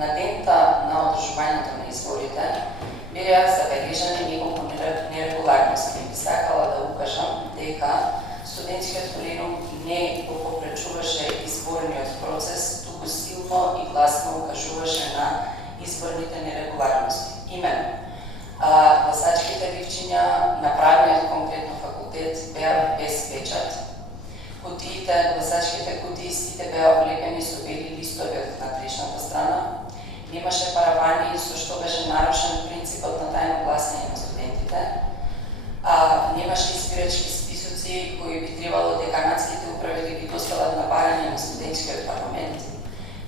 на дента на одржувањето на изборите беа забележани неколку нерегуларности. Би сакала да укажам дека студентскиот пленум не го попречуваше изборниот процес, туку силно и гласно укажуваше на изборните нерегуларности. Именно, гласачките ливчиња на правниот конкретно факултет беа без печат. Кутиите, гласачките кутии сите беа облепени со бели листови од внатрешната страна. Немаше паравани, со што беше нарушен принципот на тајно гласање на студентите. Немаше избирачки списоци кои би требало деканатските управи да ги достават на барање на студентскиот парламент.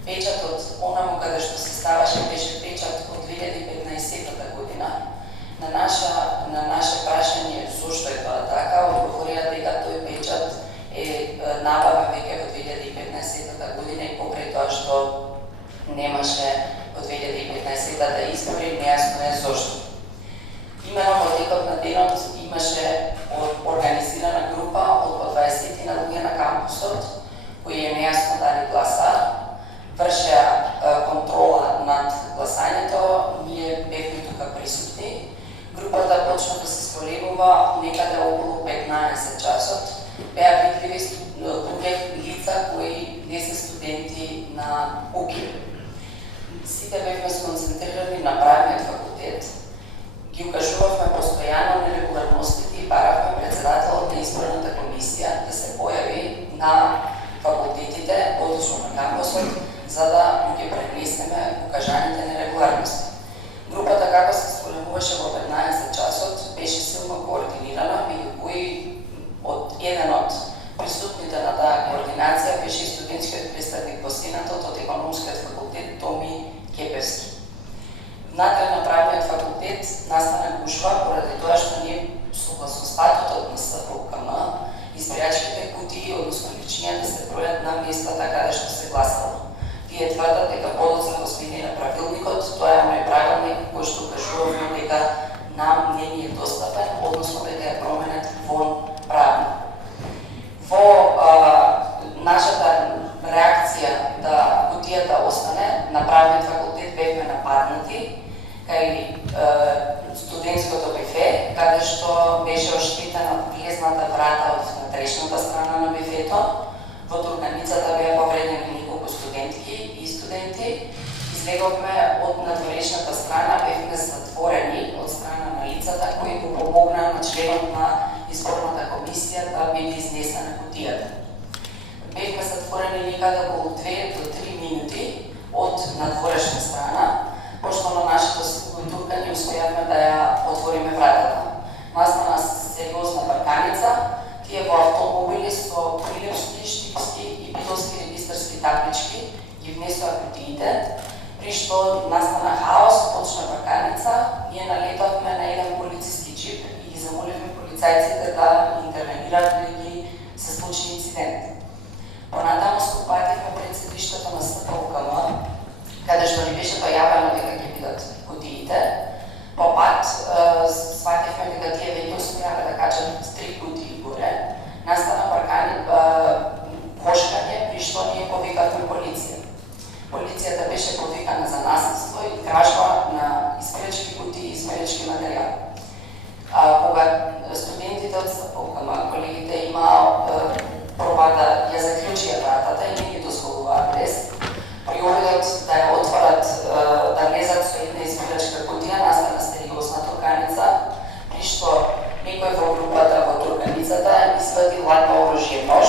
Печатот, онаму каде што се ставаше, беше печат од 2015 година. На наше прашање зошто е тоа така, одговорија дека тој печат е набавен веќе во 2015 година и покрај тоа што немаше во 2015 избори, нејасно е зошто. Имено во текот на денот имаше организирана група од по 20 на луѓе на кампусот, кои е нејасно дали гласа, вршеа контрола над гласањето, ние бевме тука присутни. Групата почна да се сполемува некаде околу 15 часот. Беа видливи луѓе лица кои не се студенти на УКИ. Сите бевме сконцентрирани на правниот факултет. Ги укажувавме постојано нерегуларностите и баравме председателот на изборната комисија да се појави на факултетите, односно на кампусот, за да ги пренесеме укажаните нерегуларности. Групата, како се сполемуваше во 15 часот, беше силно координирана, меѓу кои еден од присутните на таа координација беше и студентскиот представник во Сенатот од Економскиот факултет Томи Кепевски. Внатре на правниот факултет настана гужва поради тоа што ние согласно статутот на СФУКМ избирачките кутии, односно личињата се бројат на местата каде што се гласало. Тие тврдат дека подоцна го сменира правилникот, тоа е оној правилник кој што кажуваме дека нам не ни е достапен, односно дека е променет вон правно. Во нашата реакција да кутијата остане на правниот факултет бевме нападнати кај студентското бифе, каде што беше оштетена влезната врата од внатрешната страна на бифето. Во турганицата беа повредени неколку студентки и студенти. Излеговме од надворешната страна, бевме затворени од страна на лицата кои го помогнаа на членот на изборната комисија да биде изнесена кутијата. Бевме затворени некаде околу 2 до 3 минути од надворешна страна, пошто на нашето силно туркање успеавме да ја отвориме вратата. Настана сериозна барканица, тие во автомобили со прилепски, штипски и бидовски регистарски таблички ги внесоа кутиите, при што настана хаос, почна барканица, ние налетавме на еден полициски джип и ги замоливме полицајците да интервенираат преди се случи инцидент. Понатаму стопативме пред седиштето на СФУКМ, каде што ни беше дојавено дека ќе бидат кутиите. По пат свативме дека тие веќе успеале да качат 3 кутии горе. Настана кошкање, при што ние повикавме полиција. Полицијата беше повикана за насилство и кражба на избирачки кутии и избирачки материјал. Кога студентите од СФУКМ, колегите имаа проба да ја заклучија вратата и не ги дозволуваа влез, при обидот да ја отворат, да влезат со една избирачка кутија, настана сериозна турканица, при што некој во групата во турканицата извади ладно оружје нож,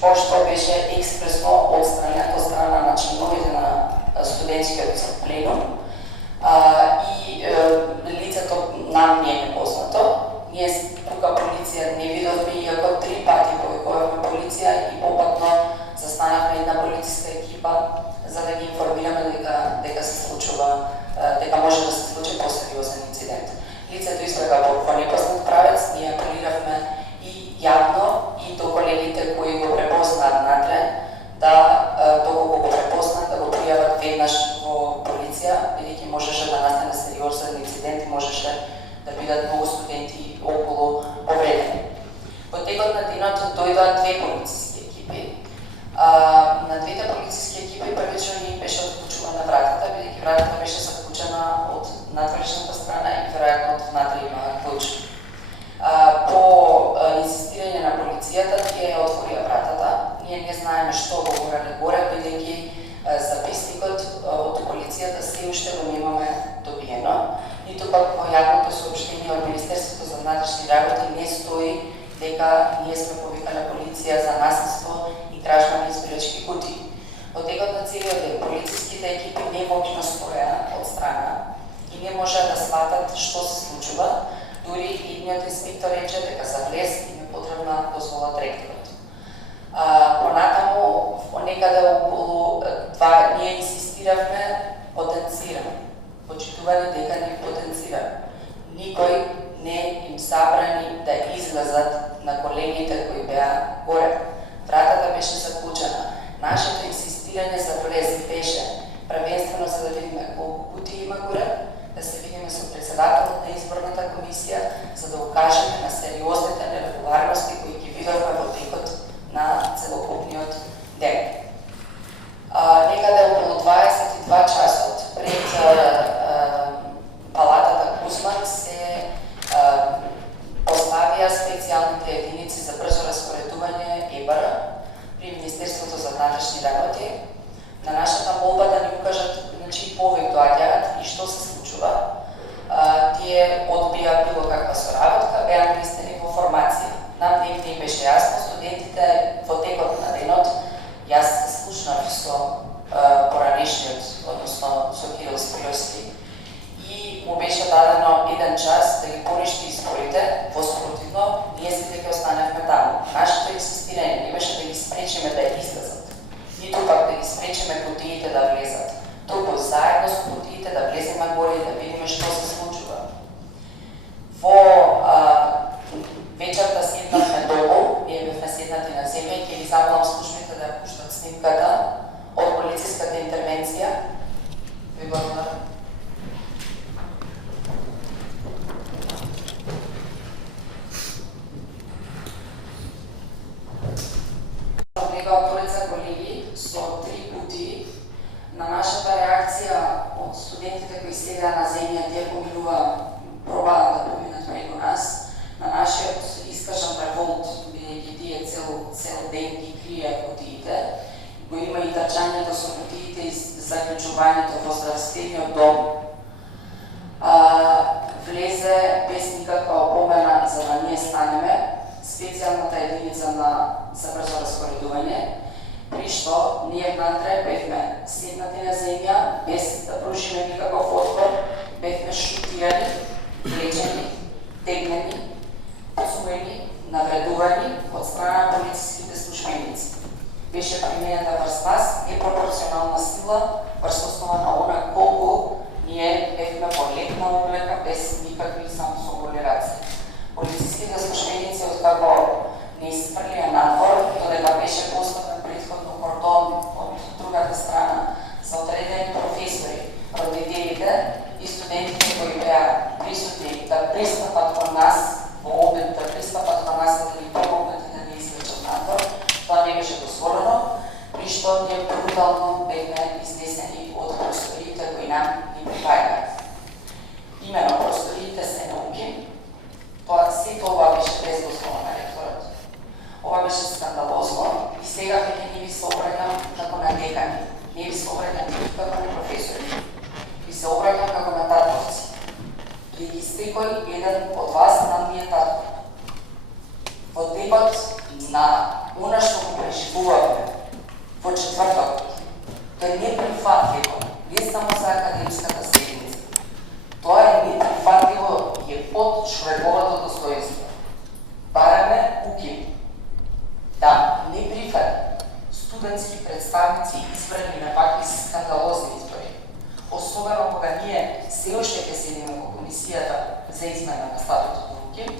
пошто беше експресно отстранет од страна на членовите на студентскиот пленум и лицето нам не е непознато. Ние тука полиција не видовме, иако 3 пати повикувавме полиција и попатно застанавме една полициска екипа за да ги информираме дека се случува, дека може да се случи посериозен инцидент. Лицето избега во непознат правец, ние апелиравме и јавно и до колегите кои го препознаат натре, да доколку го препознаат да го пријават веднаш во полиција, бидејќи можеше да настане сериозен инцидент и можеше да бидат многу студенти околу повредени. Во текот на денот дојдоа 2 полициски екипи. На двете полициски екипи првично ни беше отклучувана уште го немаме добиено, ниту пак во јавното соопштение од Министерството за внатрешни работи не стои дека ние сме повикана полиција за насилство и кражба на избирачки кутии. Во текот на целиот ден полициските екипи немоќно стоја од страна и не можеа да сватат што се случува, дури идниот инспектор рече дека за влез им е потребна дозвола од ректорот. Понатаму, некаде околу два, ние инсистиравме потенцираме, почитувани дека не потенцираме. Никој не им забрани да излезат на колените кои беа горе. Вратата беше заклучена. Нашето инсистирање за влез беше првенствено за да видиме колку кутии има горе, да се видиме со председателот на изборната комисија, за да укажеме на сериозните нерегуларности кои ги видовме во текот на целокупниот ден. Некаде околу 22 часот пред палатата Кузман се поставија специјалните единици за брзо распоредување ЕБР при Министерството за внатрешни работи. На нашата молба да ни укажат чии повик доаѓаат и што се случува. Тие одбија било каква соработка, беа навистени во формација. Нам не им беше јасно, студентите во текот на денот, јас се слушнав со поранешниот, односно со Кирил Спироски, и му беше дадено 1 час да ги поништи изборите, во спротивно, ние сите ќе останевме таму. Нашето инсистирање не беше да ги спречиме да излезат, ниту пак да ги спречиме кутиите да влезат, туку заедно со кутиите да влеземе горе и да видиме што се случува. Во вечерта седнавме долу, ние бевме седнати на земја и ќе ви замолам службите да ја пуштат снимката од полициската интервенција. Ви благодарам. Некоја тројца колеги со 3 кутии. На нашата реакција од студентите кои седеа на земја, тие поминува, пробаа да поминат преку нас, на нашиот искажан револт, бидејќи тие цел ден ги кријат кутиите, го има и трчањето со кутиите и заклучувањето во здравствениот дом. Влезе без никаква опомена за да ние станеме специјалната единица за брзо распоредување, при што ние внатре бевме седнати на земја, без да пружиме никаков отпор, бевме шутирани, влечени, тегнени, посуени, навредувани од страна на полициските службеници. Беше применета врз нас непропорционална сила врз основа на она колку ние бевме во летна облека без никакви самосоголирации. Полициските службеници откако не испрлија надвор, додека беше поставен претходно кордон од другата страна за одредени професори, родителите и студентите кои беа присутни да пристапат кон нас во обид, да пристапат кон нас да ни помогнат и да ни извлечат надвор, тоа не беше дозволено, при што ние брутално бевме изнесени од просториите кои нам ни припаѓаат. Имено просториите се науки, тоа сето ова беше без дозвола на ректорот. Ова беше скандалозно и сега веќе не ви се обраќам како на декани, не ви се обраќам како на професори, ви се обраќам како на татовци. Бидејќи секој еден од вас нам ми е татко. Во дебат на она што го преживувавме во четврток, тоа е неприфатливо, не само за академската седница. Тоа е неприфатливо и е под човековото достоинство. Бараме укин. Да, не прифати студентски представници избрани на вакви скандалозни избори. Особено кога ние се уште ќе седиме во комисијата за измена на статутот на УКИМ,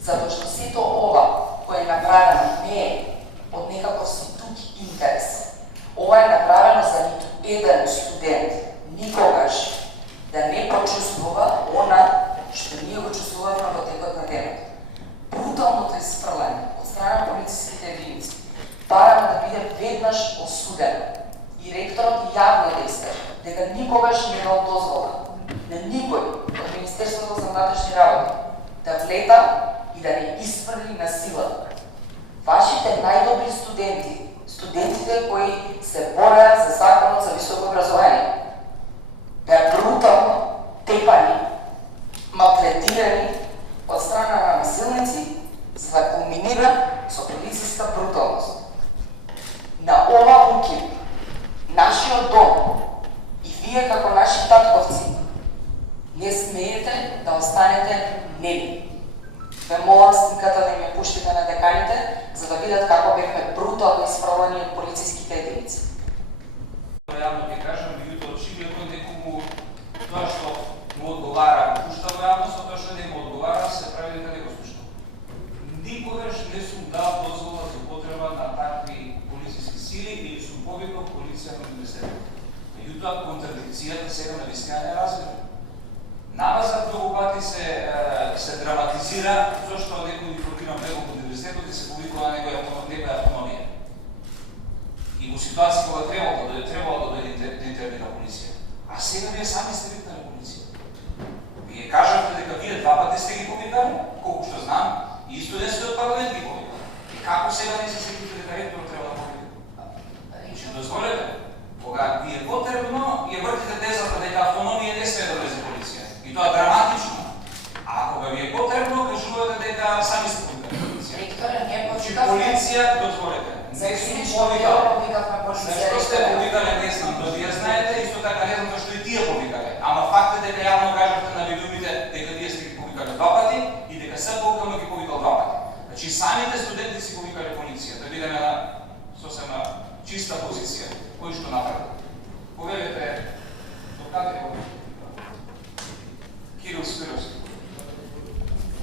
затоа што сето ова кое е направено не е од некаков си тук интерес. Ова е направено за ниту еден студент никогаш да не почувствува она што ние го чувствувавме во текот на денот. Бруталното испрлање од страна на полициските единици бараме да биде веднаш осудено и ректорот јавно да искаже дека никогаш не дал дозвола на никој од Министерството за внатрешни работи да влета и да не испрли на сила. Вашите најдобри студенти, студентите кои се бореа за законот за високо образование, беа Вие како наши татковци не смеете да останете неми. Ве молам снимката да им ја пуштите на деканите, за да видат како бевме брутално исправани од полициските единици. Јавно ќе кажам, меѓутоа очигледно некому тоа што му одговара пушта во јавност, тоа што не му одговара се прави дека не го слуша. Никогаш не сум дал дозвола за употреба на такви полициски сили или сум повикал полиција на университетот. Меѓутоа контрадикцијата сега на вистина не разбира. Намазат многу пати се драматизира зашто некој дипломиран него во университетот и се повикува некоја автономија. И во ситуација кога требало да дојде интервена полиција. А сега вие сами сте викнали полиција. Вие кажавте дека вие два пати сте ги повикали, колку што знам, и студентскиот парламент ги повикали. И како сега не се сетите дека ректор треба да повика? Ще дозволете, кога ви е потребно, ја вртите тезата дека автономија не смее да влезе полиција. И тоа драматично. А кога ви е потребно, кажувате дека сами сте повикали полиција. Ректоре, не почитавме. Полиција, дозволете. Не сум повикал. Зашто сте повикале, не знам, но вие знаете, исто така не знам зашто и тие повикале. Ама факт е дека јавно кажавте на видумите дека вие сте ги повикале два пати и дека се повикално ги повикал два пати. Значи самите студенти си повикале полиција, да бидеме на сосема чиста позиција. Кој што направи? Повелете, до каде го? Кирил Спировски.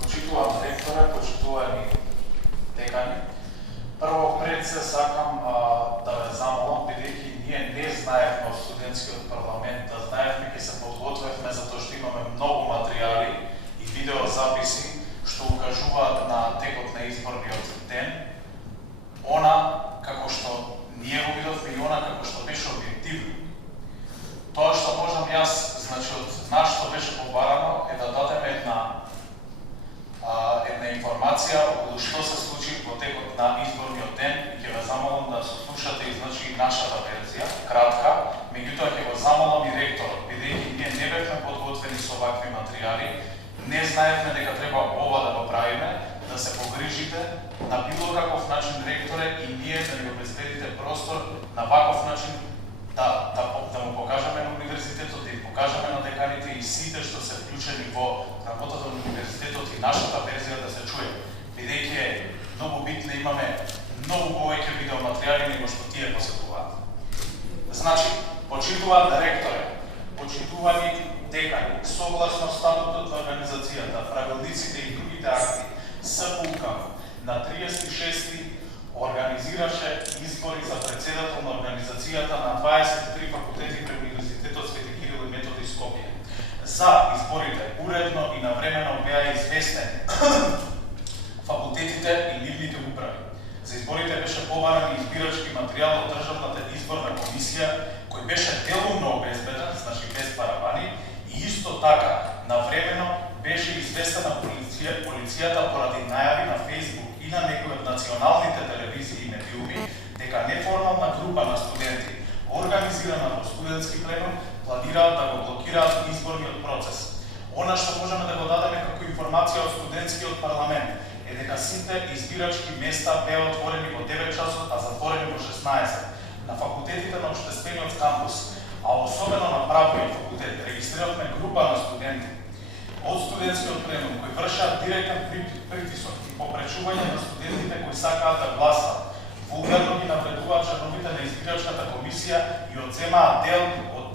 Почитувам ректора, почитувани декани. Прво пред се сакам да ве замолам, бидејќи ние не знаевме од студентскиот парламент, да знаевме ќе се подготвевме затоа што имаме многу материјали и видеозаписи што укажуваат на текот на изборниот ден. Она како што ние го видовме и она како што беше објективно. Тоа што можам јас, значи од нас што беше побарано е да дадеме една информација околу што се случи во текот на изборниот ден и ќе ве замолам да слушате и значи нашата верзија, кратка, меѓутоа ќе го замолам и ректорот, бидејќи ние не бевме подготвени со вакви материјали, не знаевме дека треба ова да го правиме, да се погрижите на било каков начин ректоре и ние да ни обезбедите простор на ваков начин да му покажаме на универзитетот, да им покажаме на деканите и сите што се вклучени во работата на универзитетот и нашата верзија да се чуе. Бидејќи е многу битно, имаме многу повеќе видеоматеријали него што тие посетуваат. Значи, почитуван ректоре, почитувани декани, согласно статутот на организацијата, правилниците и другите акти, СПУК на 36 организираше избори за председател на организацијата на 23 факултети при Универзитетот Свети Кирил и Методи Скопје. За изборите уредно и навремено беа известени факултетите и нивните управи. За изборите беше побаран избирачки материјал од Државната изборна комисија, кој беше делумно обезбеден, значи без парапани, и исто така навремено беше известена полицијата поради најави на Facebook и на некои од националните телевизии и медиуми дека неформална група на студенти, организирана во студентски пленум, планираат да го блокираат изборниот процес. Она што можеме да го дадеме како информација од студентскиот парламент е дека сите избирачки места беа отворени во 9 часот, а затворени во 16 на факултетите на Општествениот кампус, а особено на правниот факултет регистриравме група на студенти од студентскиот пленум кои вршат директен притисок и попречување на студентите кои сакаат да гласат, вулгарно ги навредуваат членовите на избирачката комисија и одземаат дел од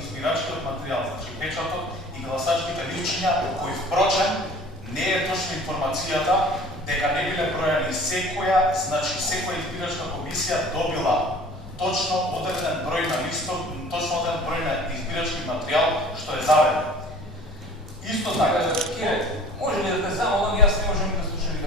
избирачкиот материјал, значи печатот и гласачките личиња, кои впрочем не е точна информацијата дека не биле бројани секоја избирачка комисија добила точно одреден број на листов, точно одреден број на избирачки материјал што е заведен. Исто така, Кире, може ли да те замолам, јас не можам да слушам.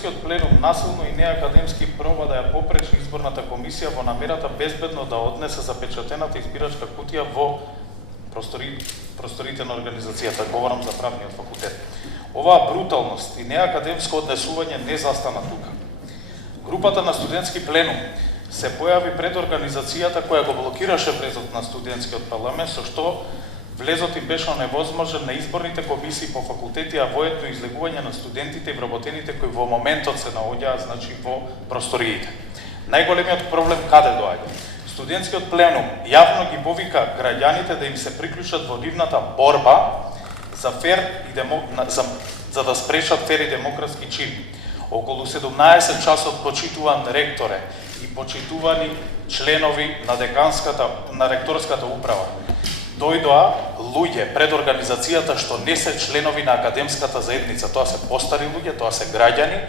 студентскиот пленум насилно и неакадемски проба да ја попречи изборната комисија во намерата безбедно да однесе запечатената избирачка кутија во просторите на организацијата, говорам за правниот факултет. Оваа бруталност и неакадемско однесување не застана тука. Групата на студентски пленум се појави пред организацијата која го блокираше влезот на студентскиот парламент, со што влезот им беше невозможен на изборните комисии по факултети, а воетно излегување на студентите и вработените кои во моментот се наоѓаат, значи, во просториите. Најголемиот проблем каде доаѓа? Студентскиот пленум јавно ги повика граѓаните да им се приклучат во нивната борба за за да спрешат фер и демократски чин. Околу 17 часот почитуван ректоре и почитувани членови на ректорската управа дојдоа луѓе пред организацијата што не се членови на академската заедница. Тоа се постари луѓе, тоа се граѓани,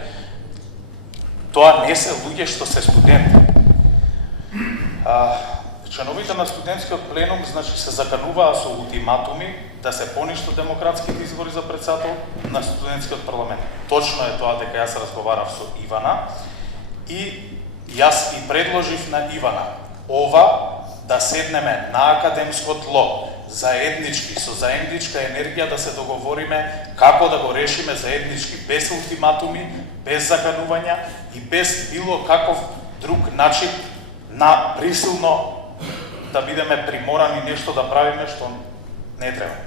тоа не се луѓе што се студенти. Членовите на студентскиот пленум, значи, се закануваа со ултиматуми да се поништат демократските избори за председател на студентскиот парламент. Точно е тоа дека јас разговарав со Ивана и јас и предложив на Ивана ова да седнеме на академско тло, заеднички, со заедничка енергија да се договориме како да го решиме заеднички, без ултиматуми, без заканувања и без било каков друг начин на присилно да бидеме приморани нешто да правиме што не треба.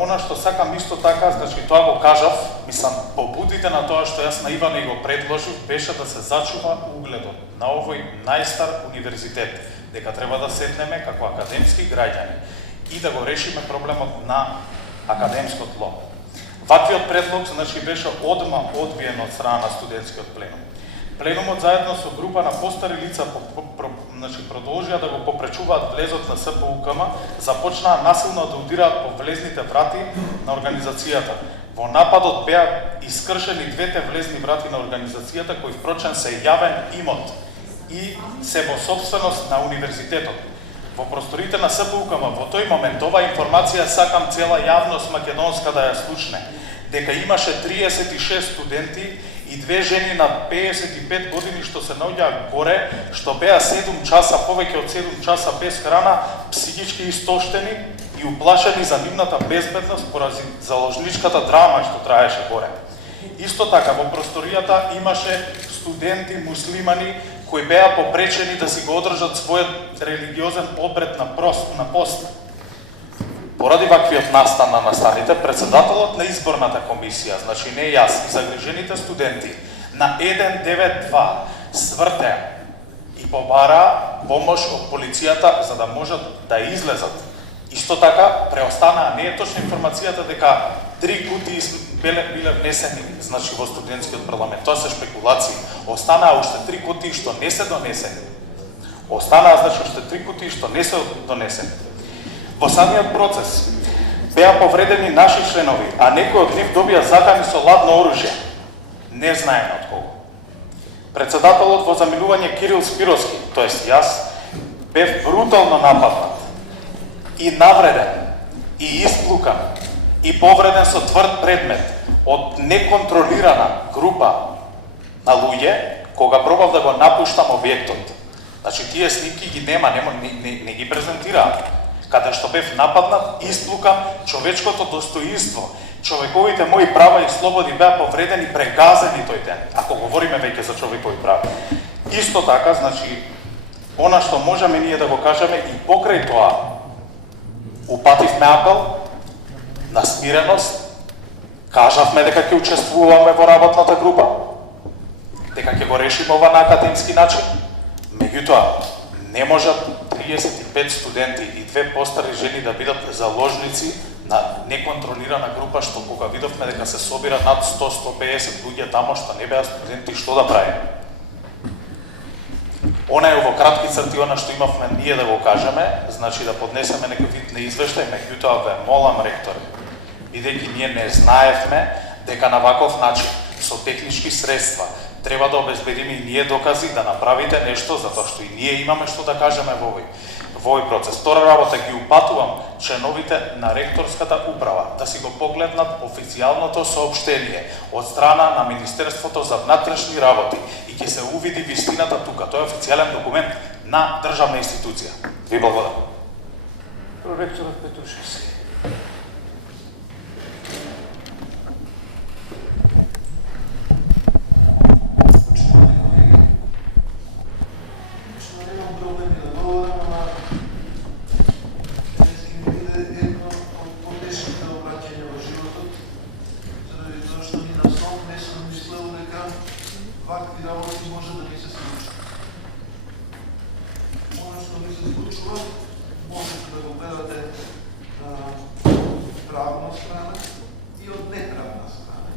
Она што сакам исто така, значи тоа го кажав, мислам, побудите на тоа што јас на Ивана и го предложив, беше да се зачува угледот на овој најстар универзитет, дека треба да седнеме како академски граѓани и да го решиме проблемот на академско тло. Ваквиот предлог, значи, беше одма одбиен од страна на студентскиот пленум. Пленумот заедно со група на постари лица значи, продолжија да го попречуваат влезот на СПУКМ, започнаа насилно да удираат по влезните врати на организацијата. Во нападот беа искршени двете влезни врати на организацијата, кои впрочем се јавен имот и се во собственост на универзитетот. Во просторите на СПУКМ во тој момент ова информација сакам цела јавност македонска да ја слушне, дека имаше 36 студенти и две жени на 55 години што се наоѓаа горе, што беа 7 часа, повеќе од 7 часа без храна, психички истоштени и уплашени за нивната безбедност поради заложничката драма што траеше горе. Исто така, во просторијата имаше студенти муслимани кои беа попречени да си го одржат својот религиозен обред на пост. Поради ваквиот настан на настаните, председателот на изборната комисија, значи не јас, и загрижените студенти, на 192 свртеа и побараа помош од полицијата за да можат да излезат. Исто така, преостанаа не е точна информацијата дека 3 кутии биле внесени, значи, во студентскиот парламент. Тоа се шпекулации. Останаа уште 3 кутии што не се донесени. Останаа, значи, уште 3 кутии што не се донесени. Во самиот процес беа повредени наши членови, а некои од нив добија закани со ладно оружје. Не знаеме од кого. Председателот во заминување Кирил Спировски, тоест јас, бев брутално нападнат и навреден и исплукан и повреден со тврд предмет од неконтролирана група на луѓе кога пробав да го напуштам објектот. Значи тие снимки ги нема, не ги презентираат. Каде што бев нападнат, исплукан, човечкото достоинство, човековите мои права и слободи беа повредени, прегазени тој ден, ако говориме веќе за човекови права. Исто така, значи, она што можеме ние да го кажеме и покрај тоа, упативме апел на смиреност, кажавме дека ќе учествуваме во работната група, дека ќе го решиме ова на академски начин, меѓутоа, не можат 35 студенти и две постари жени да бидат заложници на неконтролирана група, што кога видовме дека се собира над 100-150 луѓе тамо што не беа студенти, што да правиме? Она е во кратки црти она што имавме ние да го кажеме, значи да поднесеме некој вид на извештај, меѓутоа ве молам ректоре, бидејќи ние не знаевме дека на ваков начин, со технички средства, треба да обезбедиме и ние докази да направите нешто, затоа што и ние имаме што да кажеме во овој. во овој процес. Втора работа, ги упатувам членовите на ректорската управа да си го погледнат официјалното соопштение од страна на Министерството за внатрешни работи и ќе се увиди вистината тука. Тоа е официјален документ на државна институција. Ви благодарам. Проректорот Петрушевски. Вакви работи може да не се случат. Оно што ми се случува, можете да го гледате од правна страна и од неправна страна.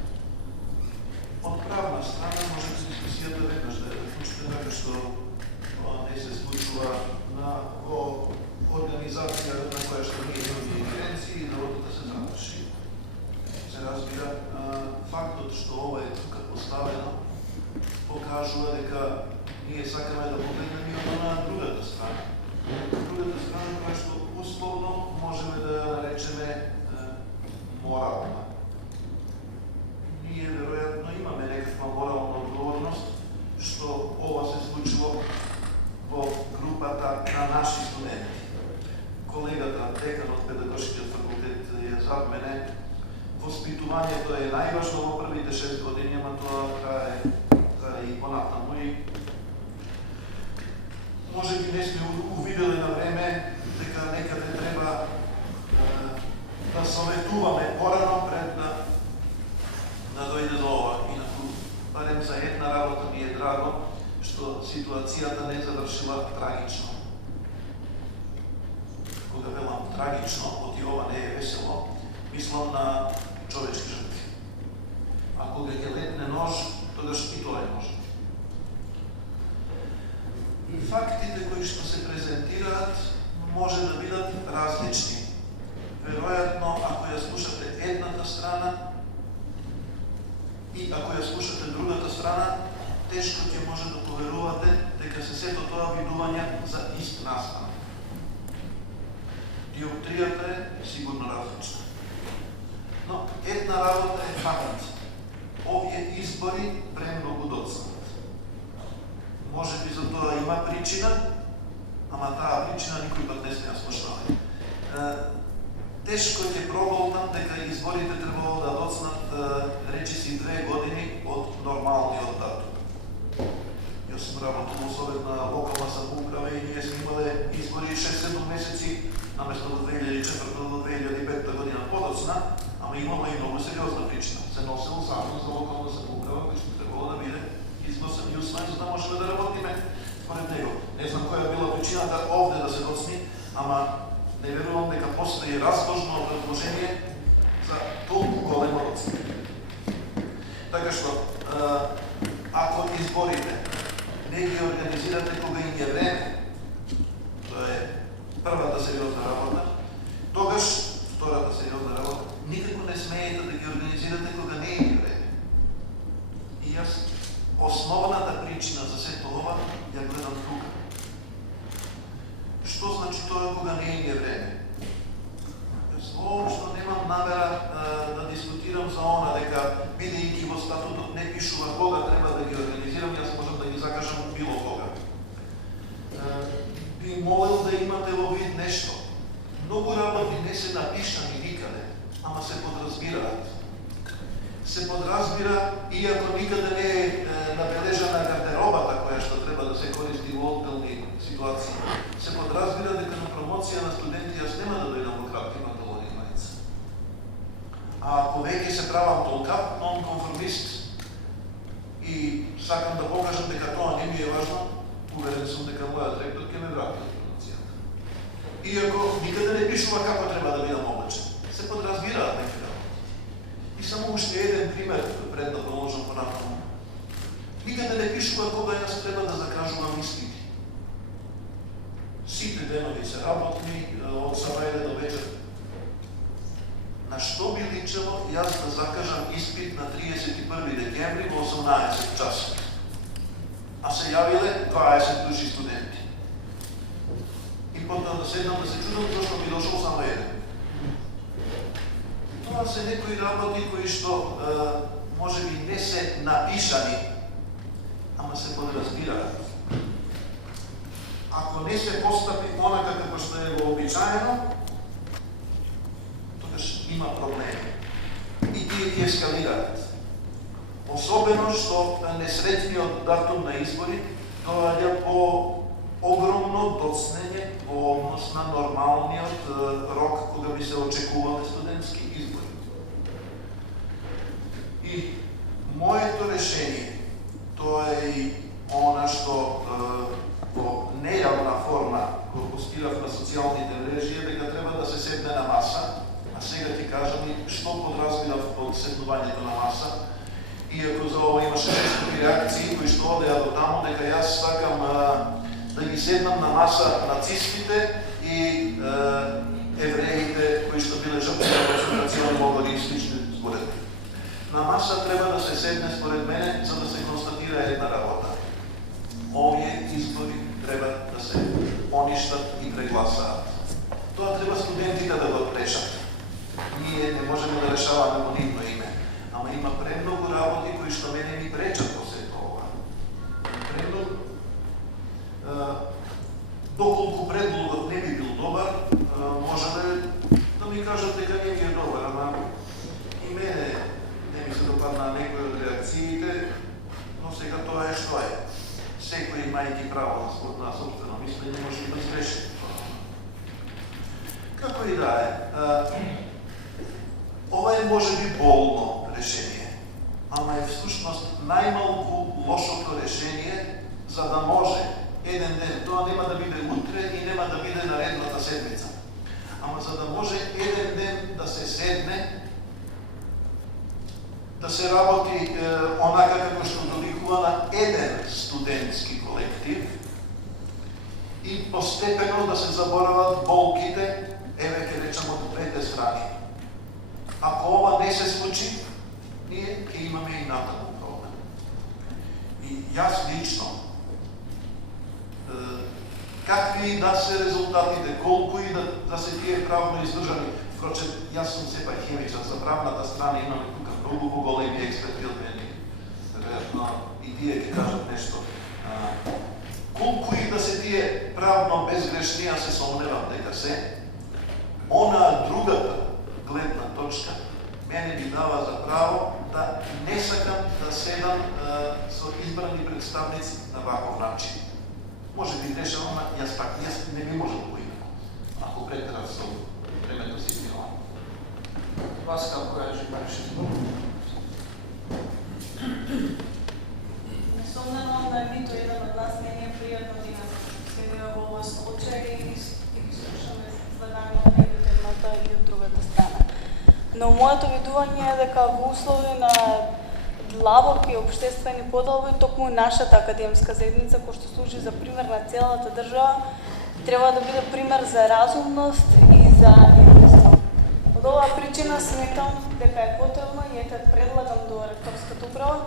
Од правна страна можете дискусијата веднаш да ја заклучите така што не се случува во организација на која што ние имаме инференции и работата се заврши. Се разбира, фактот што ова е тука поставено покажува дека ние сакаме да погледнеме и од на другата страна. Другата страна која што условно можеме да ја наречеме морална. Ние веројатно имаме некаква морална одговорност што ова се случило во групата на наши студенти. Колегата, декан од педагошкиот факултет е зад мене. Воспитувањето е најважно во првите 6 години, ама тоа трае и понатаму и може би не сме увиделе на време дека некаде треба да советуваме порано пред да дојде до ова. Инаку, барем за една работа ми е драго што ситуацијата не завршила трагично. Кога велам трагично, оти ова не е весело, мислам на човечки жртви. А кога ќе летне нож, тогаш и тоа е може. И фактите кои што се презентираат може да бидат различни. Веројатно, ако ја слушате едната страна и ако ја слушате другата страна, тешко ќе може да поверувате дека се сето тоа видување за ист настан. Диоптријата е сигурно различна. Но една работа е факт. Овие избори премногу доцнат. Може би за тоа има причина, ама таа причина никој пат не сме ја слушнали. Тешко ќе проголтам дека изборите требало да доцнат речиси 2 години од нормалниот датум. Јас сум работил во Совет на локална самоуправа и ние сме имале избори 6-7 месеци, наместо во 2004 до 2005 година подоцна, ама имало и многу сериозна причина. Се носел закон за локална самоуправа, кој што требало да биде изгласан и усвоен, за да можеме да работиме според него. Не знам која била причината овде да се доцни, ама не верувам дека постои разложно предложение за толку големо доцни. Така што, ако изборите не ги организирате кога им е време, тоа е првата сериозна работа, тогаш втората сериозна работа, никако не смеете да ги организирате кога не им е време. И јас основната причина за сето ова ја гледам тука. Што значи тоа кога не им е време? Јас воопшто немам намера да дискутирам за она дека бидејќи во статутот не пишува кога треба да ги организирам, јас можам да ги закажам било кога. Би молил да имате во вид нешто. Многу работи не се напишани никаде, ама се подразбираат. Се подразбира, иако никаде не е набележана гардеробата која што треба да се користи во одделни ситуации. Се подразбира дека на промоција на студенти јас нема да дојдам во кратки панталони и мајца. А ако веќе се правам толкав нонконформист и сакам да покажам дека тоа не ми е важно, уверен сум дека мојот ректор ќе ме врати од промоцијата. Иако никаде не пишува како треба да бидам облечен. Се подразбираат некаде. И само уште еден пример пред да продолжам понатаму. Никаде не пишува кога јас треба да закажувам испити. Сите денови се работни, од сабајле до вечер. На што би личело јас да закажам испит на 31 декември во 18 часа? А се јавиле 20 души студенти. И и потоа да седнам да се чудам зашто ми дошол само еден. Тоа се некои работи кои што можеби не се напишани, ама се подразбираат. Ако не се постапи онака како што е вообичаено, тогаш има проблеми. И тие ги ескалираат. Особено што несретниот датум на избори доаѓа по огромно доцнење во однос на нормалниот рок кога би се очекувале студентски избори. И моето решение, тоа е и она што во нејавна форма го постирав на социјалните мрежи, е дека треба да се седне на маса, а сега ти кажам и што подразбирав од седнувањето на маса, иако за ова имаше нешто реакции кои што одеа до таму, дека јас сакам да ги седнам на маса нацистите и евреите кои што биле жртви на концентрациони логори и слични според мене. На маса треба да се седне според мене за да се констатира една работа. Овие избори треба да се поништат и прегласаат. Тоа треба студентите да го решат. Ние не можеме да решаваме во нивно име, ама има премногу работи кои што мене ми пречат во сето ова. Премногу доколку предлогот не би бил добар, можеле да ми кажат дека не ми е добар, ама и мене не ми се допадна некои од реакциите, но сега тоа е што е. Секој имајќи право на собствено мислење може да сгреши. Како и да е, ова е можеби болно решение, ама е всушност најмалку лошото решение за да може еден ден, тоа нема да биде утре и нема да биде наредната седмица, ама за да може еден ден да се седне, да се работи онака како што доликува на еден студентски колектив и постепено да се заборават болките, еве ке речам од двете страни. Ако ова не се случи, ние ќе имаме и натаму проблем. И јас лично, какви да се резултатите, колку и да се тие правно издржани, впрочем, јас сум сепак хемичар, за правната страна имаме тука многу поголеми експерти од мене, веројатно и тие ќе кажат нешто. Колку и да се тие правно безгрешни, јас се сомневам дека се, она другата гледна точка мене ми дава за право да не сакам да седам со избрани представници на ваков начин. Може би грешам, ама јас не би можел поинаку, ако претерав со времето си било. Вас како е решено? Несомнено да нито еден од нас не е пријатно да нас следува во овој случај и слушаме излагањето на едната и од другата страна. Но моето видување е дека во услови на длабоки општествени поделби, токму нашата академска заедница, која што служи за пример на целата држава, треба да биде пример за разумност и за единство. Од оваа причина сметам дека е потребно и ете предлагам до ректорската управа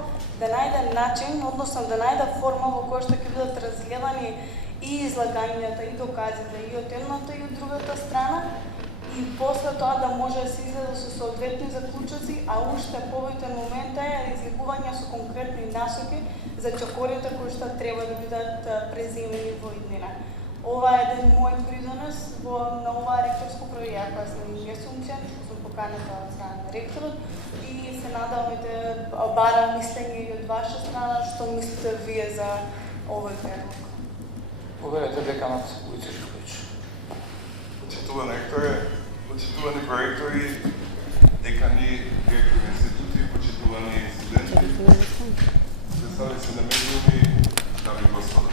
да најде начин, односно да најде форма во која што ќе бидат разгледани и излагањата, и доказите, и од едната и од другата страна, и после тоа да може да се излезе со соодветни заклучоци, а уште повеќе момента е изликување со конкретни насоки за чекорите кои што треба да бидат преземени во иднина. Ова е еден мој придонес на оваа ректорско пројава, не сум член, сум поканета од страна на ректорот и се надам да бара мислење и од ваша страна, што мислите вие за овој предлог. Поверете деканот Војце Живковиќ. Почитувани ректоре, почитувани проектори, декани, директори на институти, почитувани студенти, представници на медиуми, дами и господа.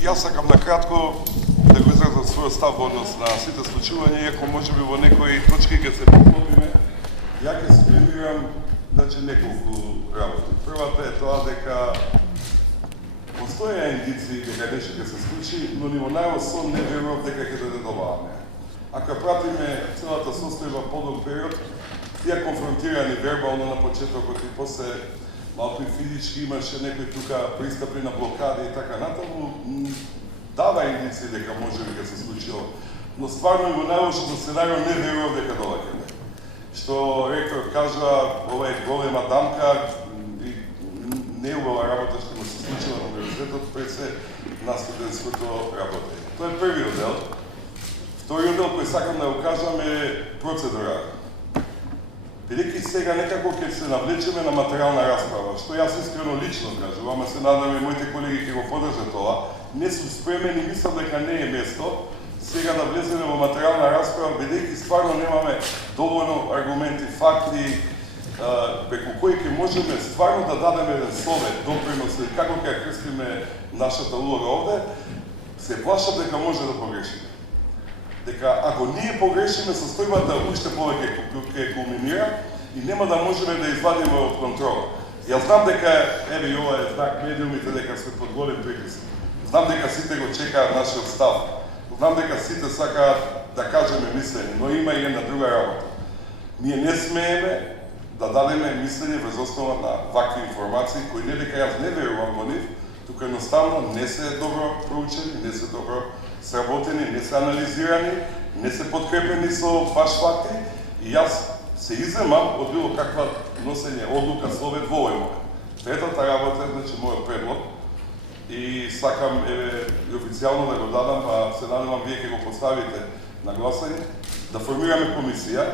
Јас сакам на кратко да го изразам својот став во однос на сите случувања, иако можеби во некои точки ќе се поклопиме. Ја ќе спремирам неколку работи. Првата е тоа дека постоја индици дека нешто ќе се случи, но ни во најосон не верувам дека ќе дојде до оваа мера. Ако пратиме целата состојба подолг период, тие конфронтирани вербално на почетокот и после малку и физички имаше некои тука пристапи на блокади и така натаму, дава индици дека може дека се случило, но стварно и во најлошото сценарио не верував дека доаѓаме. Што ректор кажа, ова е голема дамка и неубава работа што му се случила на универзитетот пред се на студентското работење. Тоа е првиот дел. Вториот дел кој сакам да го кажам е процедурален. Бидејќи сега некако ќе се навлечеме на материјална расправа, што јас искрено лично кажам, ама се надам и моите колеги ќе го поддржат тоа, не сум спремен и мислам дека не е место сега да влеземе во материјална расправа, бидејќи стварно немаме доволно аргументи, факти, преку кои ќе можеме стварно да дадеме еден совет, допринос и како ќе ја крстиме нашата улога овде, се плашам дека може да погрешиме. Дека ако ние погрешиме, состојбата уште повеќе ќе кулминира и нема да можеме да извадиме од контрола. Јас знам дека, еве и ова е знак медиумите дека сме под голем притиск. Знам дека сите го чекаат нашиот став. Знам дека сите сакаат да кажеме мислење, но има и една друга работа. Ние не смееме да дадеме мислење врз основа на вакви информации кои не дека јас не верувам во нив, туку едноставно не се добро проучени, не се добро сработени, не се анализирани, не се подкрепени со баш факти и јас се иземам од било каква носење одлука совет во овој момент. Третата работа е значи мојот предлог и сакам и официјално да го дадам, па се надевам вие ќе го поставите на гласање, да формираме комисија.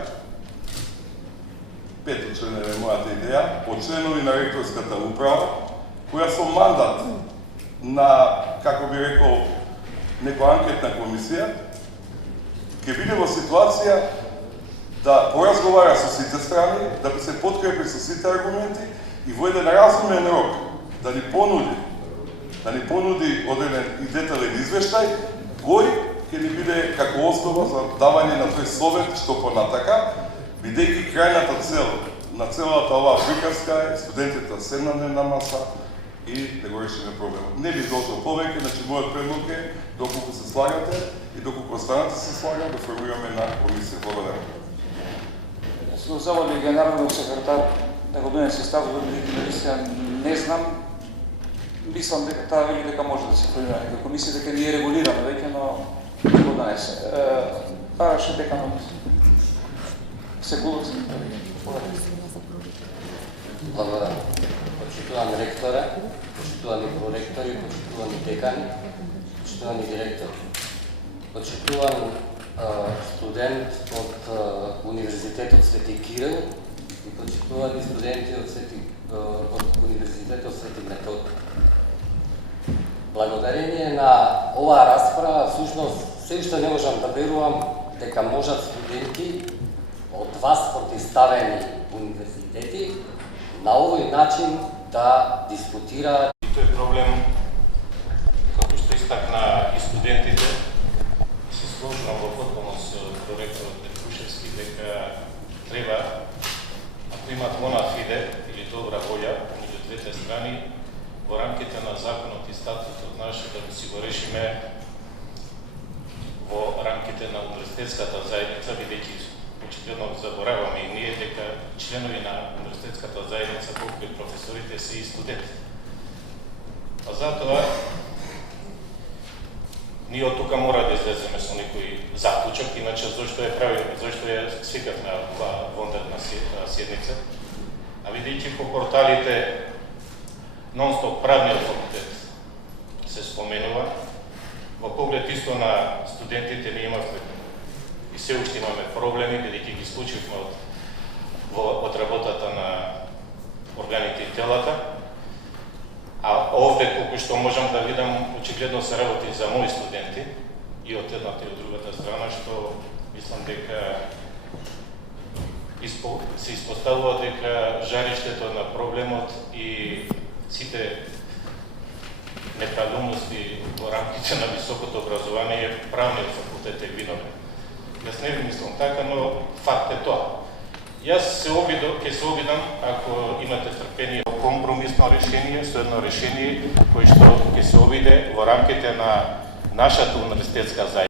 5 члена е мојата идеја, од членови на ректорската управа, која со мандат на, како би рекол, некоја анкетна комисија, ќе биде во ситуација да поразговара со сите страни, да би се подкрепи со сите аргументи и во еден разумен рок да ни понуди одреден и детален извештај, кој ќе ни биде како основа за давање на тој совет што понатака, бидејќи крајната цел на целата оваа приказка е студентите да седнат на маса и да го решиме проблемот. Не би должел повеќе, значи мојот предлог е, доколку се слагате и доколку останате се слагат, да формираме една комисија. Благодарам. Се го заводи генералниот секретар да го донесе став за комисија, не знам. Мислам дека таа вели дека може да се формира нека комисија, дека ние регулираме веќе, но не го донесе. Бараше деканот. Секулов сум. Благодарам. Почитувани ректоре, почитувани проректори, почитувани декани, почитувани директори. Почитуван студент од Универзитетот Свети Кирил и почитувани студенти од Универзитетот Свети Метод. Благодарение на оваа расправа, всушност, се уште не можам да верувам дека можат студенти од вас протиставени универзитети на овој начин да дискутираат. Тој проблем, како што истакна и студентите, се сложувам во потполност со проректорот Петушевски дека треба, ако имат bona fide или добра волја меѓу двете страни, во рамките на законот и статутот наш да си го решиме во рамките на универзитетската заедница, бидејќи очигледно забораваме и ние дека членови на универзитетската заедница, колку и професорите, се и студенти. А затоа, ние од тука мора да излеземе со некој заклучок, иначе зошто ја свикавме оваа вонредна седница. А бидејќи по порталите нон-стоп правниот факултет се споменува, во поглед исто на студентите ние имавме и се уште имаме проблеми, бидејќи ги исклучивме од работата на органите и телата. А овде, колку што можам да видам, очигледно се работи за мои студенти и од едната и од другата страна, што мислам дека се испоставува дека жариштето на проблемот и сите неправилности во рамките на високото образование правниот факултет е виновен. Јас не мислам така, но факт е тоа. Јас ќе се обидам, ако имате трпение, компромисно решение, со едно решение кој што ќе се обиде во рамките на нашата универзитетска заедница.